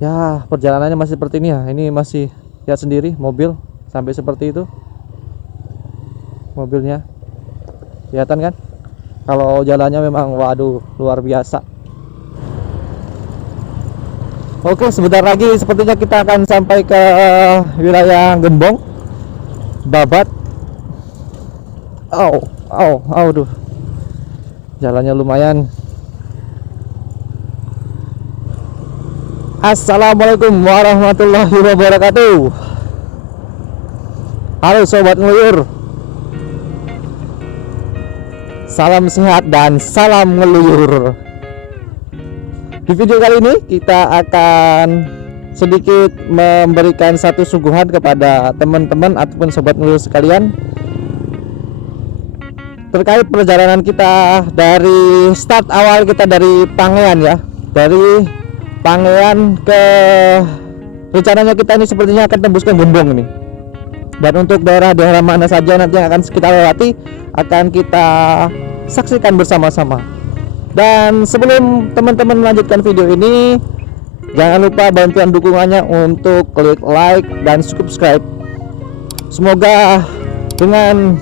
Ya, perjalanannya masih seperti ini ya. Ini masih lihat sendiri mobil sampai seperti itu. Mobilnya kelihatan kan? Kalau jalannya memang waduh luar biasa. Oke, sebentar lagi sepertinya kita akan sampai ke wilayah Gembong, Babat. Aduh. Jalannya lumayan. Assalamualaikum warahmatullahi wabarakatuh. Halo sobat ngeluyur. Salam sehat dan salam ngeluyur. Di video kali ini kita akan sedikit memberikan satu suguhan kepada teman-teman ataupun sobat ngeluyur sekalian terkait perjalanan kita dari start awal kita dari Pangean ya. Dari Pangean ke rencananya kita ini sepertinya akan tembuskan Gembong ini. Dan untuk daerah-daerah mana saja nanti yang akan kita lewati akan kita saksikan bersama-sama. Dan sebelum teman-teman melanjutkan video ini, jangan lupa bantuan dukungannya untuk klik like dan subscribe. Semoga dengan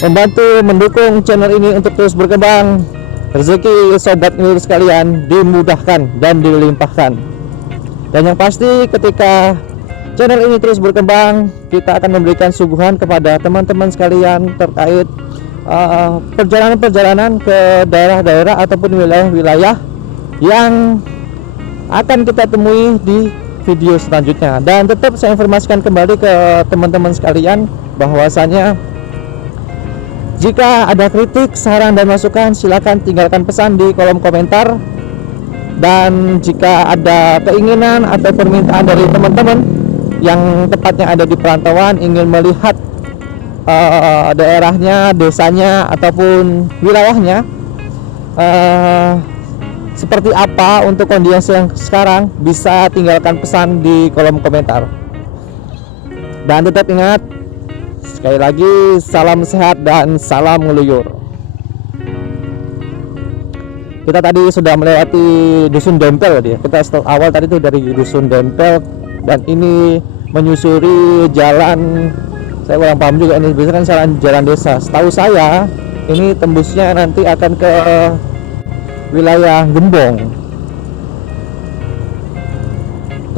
membantu mendukung channel ini untuk terus berkembang, rezeki sobat ngeluyur sekalian dimudahkan dan dilimpahkan. Dan yang pasti ketika channel ini terus berkembang, kita akan memberikan suguhan kepada teman-teman sekalian terkait perjalanan-perjalanan ke daerah-daerah ataupun wilayah-wilayah yang akan kita temui di video selanjutnya. Dan tetap saya informasikan kembali ke teman-teman sekalian bahwasanya jika ada kritik, saran, dan masukan silakan tinggalkan pesan di kolom komentar. Dan jika ada keinginan atau permintaan dari teman-teman yang tepatnya ada di perantauan ingin melihat daerahnya, desanya, ataupun wilayahnya seperti apa untuk kondisi yang sekarang, bisa tinggalkan pesan di kolom komentar. Dan tetap ingat, sekali lagi, salam sehat dan salam ngeluyur. Kita tadi sudah melewati Dusun Dempel ya. Kita start awal tadi itu dari Dusun Dempel dan ini menyusuri jalan, saya kurang paham juga ini, biasanya kan jalan desa. Setahu saya ini tembusnya nanti akan ke wilayah Gembong.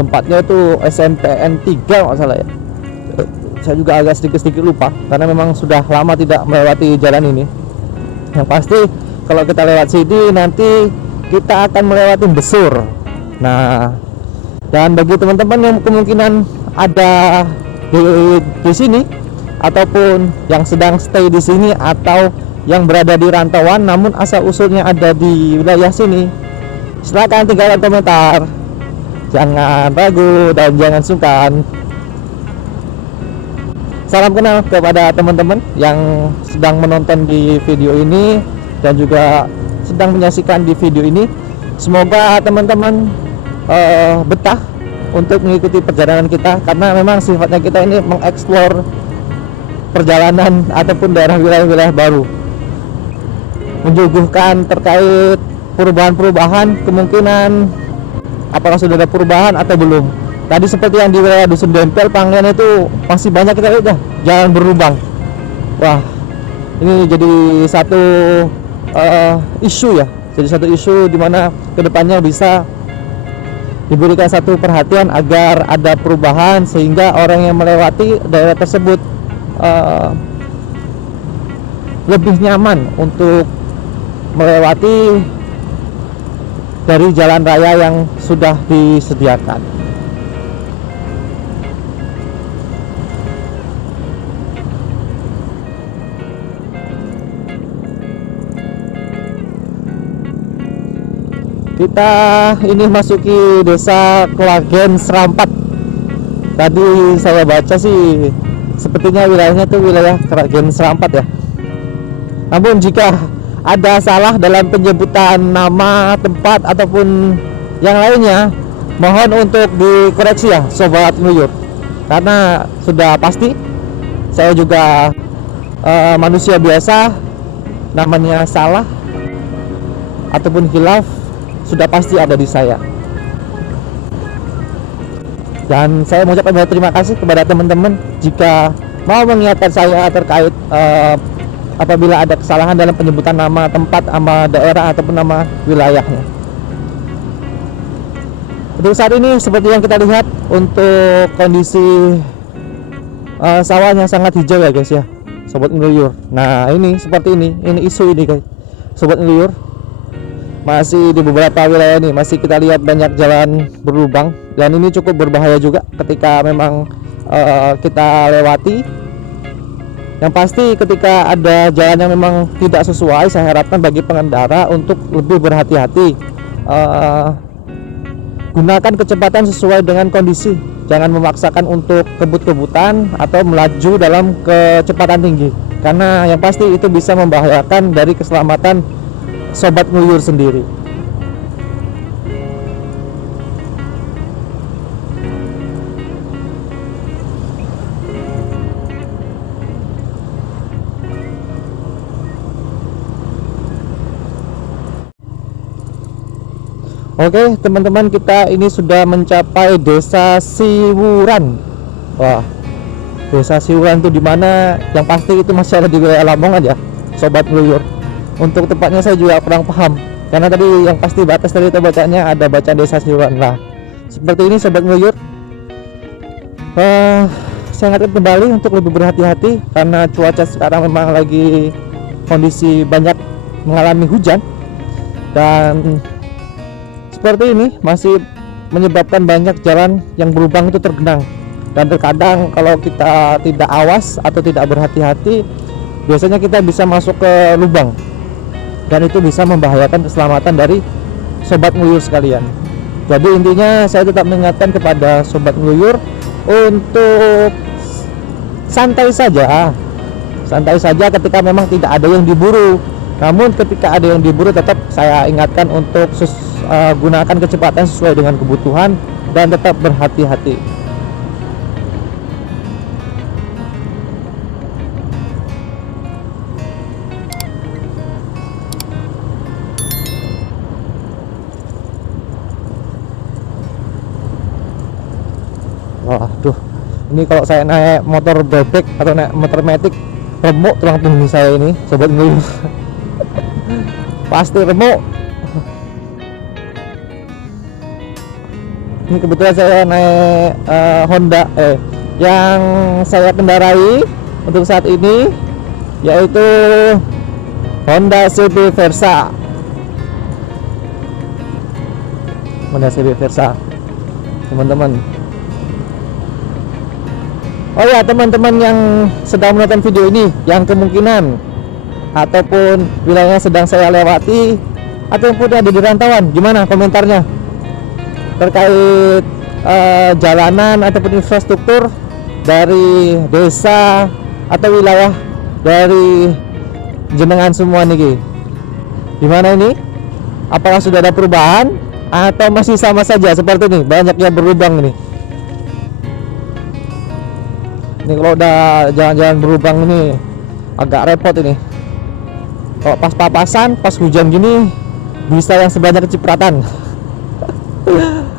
Tempatnya itu SMPN 3 nggak salah ya. Saya juga agak sedikit lupa karena memang sudah lama tidak melewati jalan ini. Yang pasti kalau kita lewat sini nanti kita akan melewati Besur. Nah, dan bagi teman-teman yang kemungkinan ada di sini ataupun yang sedang stay di sini atau yang berada di rantauan namun asal usulnya ada di wilayah sini, silakan tinggalkan komentar. Jangan ragu dan jangan sungkan. Salam kenal kepada teman-teman yang sedang menonton di video ini dan juga sedang menyaksikan di video ini. Semoga teman-teman betah untuk mengikuti perjalanan kita, karena memang sifatnya kita ini mengeksplor perjalanan ataupun daerah wilayah-wilayah baru, menyuguhkan terkait perubahan-perubahan, kemungkinan apakah sudah ada perubahan atau belum. Tadi seperti yang di wilayah Dusun Dempel, Pangean itu masih banyak kita lihat dah jalan berlubang. Wah, ini jadi satu isu ya, jadi satu isu di mana kedepannya bisa diberikan satu perhatian agar ada perubahan sehingga orang yang melewati daerah tersebut lebih nyaman untuk melewati dari jalan raya yang sudah disediakan. Kita ini masuki desa Klagen Serampat. Tadi saya baca sih sepertinya wilayahnya itu wilayah Klagen Serampat ya. Namun jika ada salah dalam penyebutan nama tempat ataupun yang lainnya, mohon untuk dikoreksi ya sobat ngeluyur. Karena sudah pasti saya juga manusia biasa, namanya salah ataupun khilaf sudah pasti ada di saya. Dan saya mengucapkan banyak terima kasih kepada teman-teman jika mau mengingatkan saya terkait apabila ada kesalahan dalam penyebutan nama tempat, nama daerah ataupun nama wilayahnya. Untuk saat ini seperti yang kita lihat, untuk kondisi sawahnya sangat hijau ya guys ya, sobat ngeluyur. Nah ini seperti ini isu ini guys, sobat ngeluyur. Masih di beberapa wilayah ini masih kita lihat banyak jalan berlubang, dan ini cukup berbahaya juga ketika memang kita lewati. Yang pasti ketika ada jalan yang memang tidak sesuai, saya harapkan bagi pengendara untuk lebih berhati-hati, gunakan kecepatan sesuai dengan kondisi, jangan memaksakan untuk kebut-kebutan atau melaju dalam kecepatan tinggi, karena yang pasti itu bisa membahayakan dari keselamatan sobat ngeluyur sendiri. Oke teman-teman, kita ini sudah mencapai Desa Siwuran. Wah, Desa Siwuran itu dimana? Yang pasti itu masih ada di wilayah Lamongan ya, sobat ngeluyur. Untuk tepatnya saya juga kurang paham, karena tadi yang pasti batas tadi itu bacanya ada bacaan Desa Siwuran. Nah seperti ini sobat ngeluyur, saya ingatkan kembali untuk lebih berhati-hati, karena cuaca sekarang memang lagi kondisi banyak mengalami hujan, dan seperti ini masih menyebabkan banyak jalan yang berlubang itu tergenang. Dan terkadang kalau kita tidak awas atau tidak berhati-hati, biasanya kita bisa masuk ke lubang, dan itu bisa membahayakan keselamatan dari sobat ngeluyur sekalian. Jadi intinya saya tetap mengingatkan kepada sobat ngeluyur untuk santai saja ketika memang tidak ada yang diburu. Namun ketika ada yang diburu, tetap saya ingatkan untuk gunakan kecepatan sesuai dengan kebutuhan dan tetap berhati-hati. Waduh, ini kalau saya naik motor bebek atau naik motor metik, remuk tulang punggung saya ini, sobat ngeluyur. Pasti remuk. Ini kebetulan saya naik Honda yang saya kendarai untuk saat ini yaitu Honda CB Versa. Honda CB Versa, teman-teman. Oh ya, teman-teman yang sedang menonton video ini, yang kemungkinan ataupun wilayahnya sedang saya lewati ataupun ada di rantauan, gimana komentarnya terkait jalanan ataupun infrastruktur dari desa atau wilayah dari jenengan semua nih? Gimana ini? Apakah sudah ada perubahan atau masih sama saja seperti ini? Banyak yang berlubang nih. Ini kalau udah jalan-jalan berlubang ini agak repot ini. Kalau pas papasan, pas hujan gini bisa yang sebanyak kecipratan.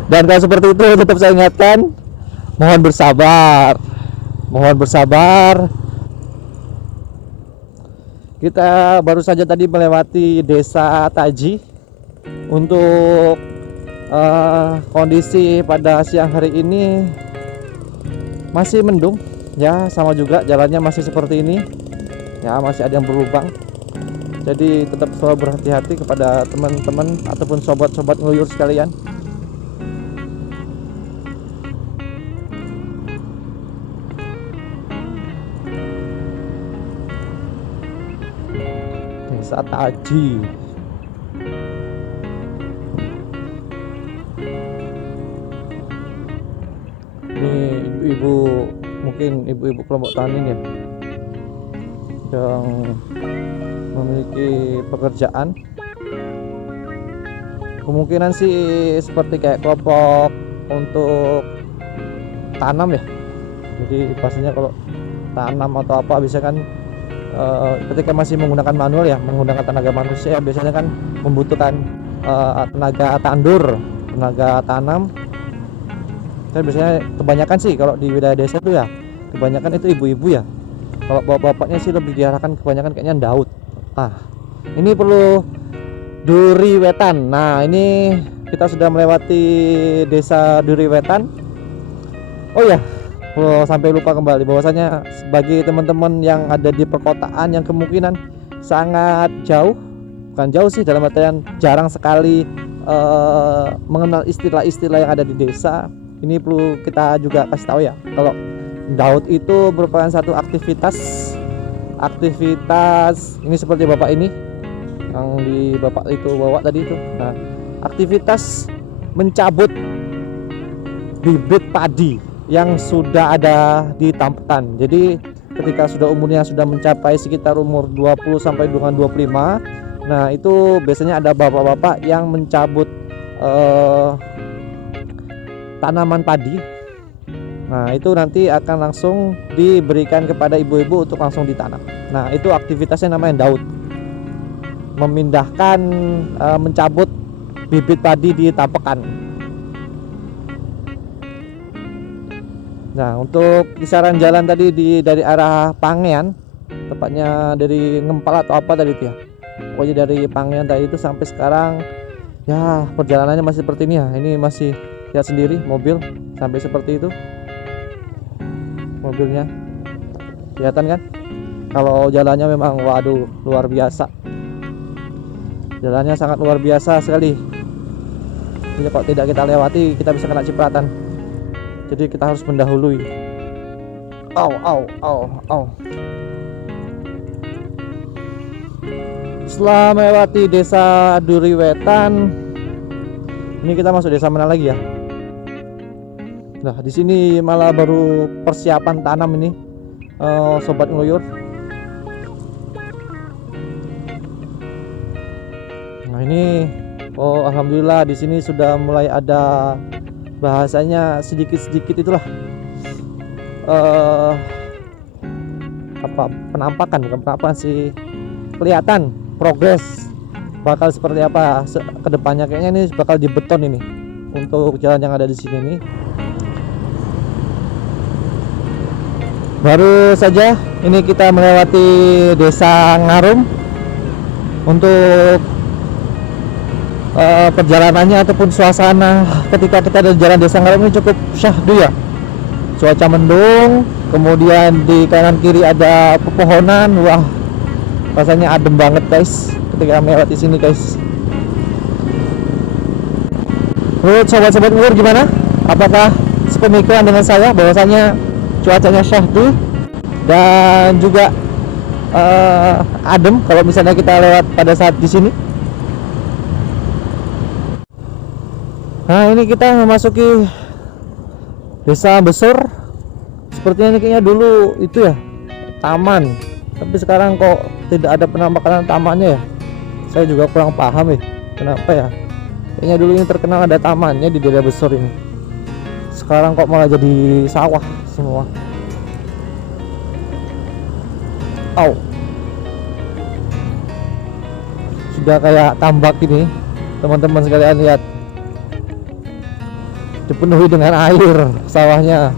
Dan kalau seperti itu tetap saya ingatkan, mohon bersabar. Mohon bersabar. Kita baru saja tadi melewati Desa Taji. Untuk kondisi pada siang hari ini masih mendung. Ya, sama juga jalannya masih seperti ini. Ya, masih ada yang berlubang. Jadi tetap selalu berhati-hati kepada teman-teman ataupun sobat-sobat ngeluyur sekalian. Desa Taji. Ini ibu-ibu, mungkin ibu-ibu kelompok tani ya, yang memiliki pekerjaan. Kemungkinan sih seperti kayak kelompok untuk tanam ya. Jadi pastinya kalau tanam atau apa bisa kan ketika masih menggunakan manual ya, menggunakan tenaga manusia, biasanya kan membutuhkan tenaga tandur, tenaga tanam. Kan biasanya kebanyakan sih kalau di wilayah desa itu ya, kebanyakan itu ibu-ibu ya. Kalau bapak-bapaknya sih lebih diarahkan kebanyakan kayaknya Daud. Ah, ini perlu Duri Wetan. Nah, ini kita sudah melewati desa Duri Wetan. Oh ya, sampai lupa kembali bahwasanya bagi teman-teman yang ada di perkotaan yang kemungkinan sangat jauh, bukan jauh sih, dalam artian jarang sekali mengenal istilah-istilah yang ada di desa. Ini perlu kita juga kasih tahu ya, kalau Daud itu merupakan satu aktivitas ini seperti bapak ini yang di bapak itu bawa tadi itu. Nah, aktivitas mencabut bibit padi yang sudah ada di tampukan. Jadi ketika sudah umurnya sudah mencapai sekitar umur 20 sampai dengan 25, nah itu biasanya ada bapak-bapak yang mencabut tanaman padi. Nah, itu nanti akan langsung diberikan kepada ibu-ibu untuk langsung ditanam. Nah, itu aktivitasnya namanya Daud. Memindahkan mencabut bibit padi di tapekan. Nah, untuk kisaran jalan tadi dari arah Pangean, tepatnya dari Ngempal atau apa tadi itu ya. Pokoknya dari Pangean tadi itu sampai sekarang ya perjalanannya masih seperti ini ya. Ini masih lihat sendiri mobil sampai seperti itu. Mobilnya kelihatan kan? Kalau jalannya memang waduh luar biasa. Jalannya sangat luar biasa sekali. Jadi kalau tidak kita lewati kita bisa kena cipratan. Jadi kita harus mendahului. Au. Setelah melewati desa Duri Wetan, ini kita masuk desa mana lagi ya? Nah, di sini malah baru persiapan tanam ini, sobat ngeluyur. Nah, ini alhamdulillah di sini sudah mulai ada bahasanya sedikit-sedikit itulah bukan penampakan sih, kelihatan progres bakal seperti apa kedepannya. Kayaknya ini bakal dibeton ini untuk jalan yang ada di sini nih. Baru saja ini kita melewati desa Ngarum. Untuk perjalanannya ataupun suasana ketika kita ada di jalan desa Ngarum ini cukup syahdu ya. Cuaca mendung, kemudian di kanan kiri ada pepohonan. Wah, rasanya adem banget guys ketika melewati sini guys. Menurut sobat-sobat ngeluyur gimana? Apakah sepemikiran dengan saya bahwasanya cuacanya syahdu dan juga adem kalau misalnya kita lewat pada saat di sini? Nah, ini kita memasuki desa Besur. Sepertinya ini kayaknya dulu itu ya taman, tapi sekarang kok tidak ada penampakan tamannya ya. Saya juga kurang paham kenapa ya. Kayaknya dulu ini terkenal ada tamannya di desa Besur ini. Sekarang kok malah jadi sawah semua. Sudah kayak tambak ini, teman-teman sekalian lihat. Dipenuhi dengan air sawahnya.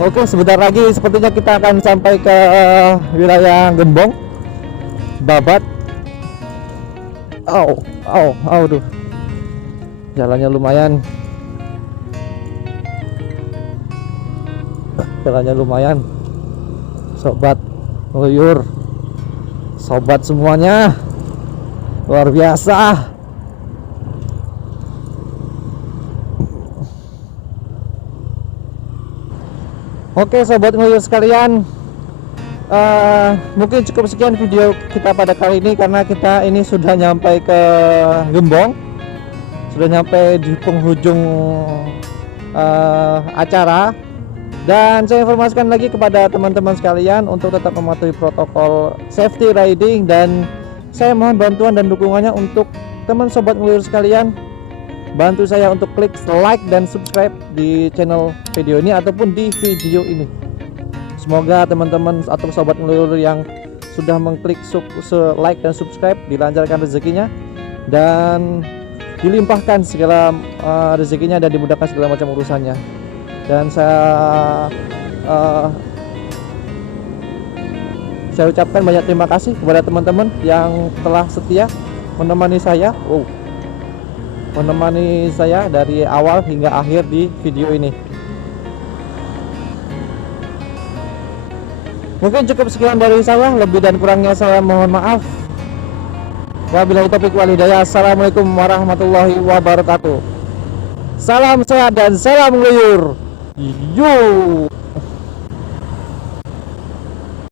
Oke, sebentar lagi sepertinya kita akan sampai ke wilayah Gembong, Babat. Aduh. Jalannya lumayan. Sobat ngeluyur, sobat semuanya, luar biasa. Oke sobat ngeluyur sekalian, mungkin cukup sekian video kita pada kali ini, karena kita ini sudah nyampe ke Gembong, sudah nyampe di penghujung acara. Dan saya informasikan lagi kepada teman-teman sekalian untuk tetap mematuhi protokol safety riding dan saya mohon bantuan dan dukungannya untuk teman sobat ngeluyur sekalian. Bantu saya untuk klik like dan subscribe di channel video ini ataupun di video ini. Semoga teman-teman atau sobat ngeluyur yang sudah mengklik like dan subscribe dilancarkan rezekinya dan dilimpahkan segala rezekinya dan dimudahkan segala macam urusannya. Dan saya ucapkan banyak terima kasih kepada teman-teman yang telah setia menemani saya dari awal hingga akhir di video ini. Mungkin cukup sekian dari saya, lebih dan kurangnya saya mohon maaf. Wabillahi taufiq wal hidayah. Assalamualaikum warahmatullahi wabarakatuh. Salam sehat dan salam ngeluyur. Yo.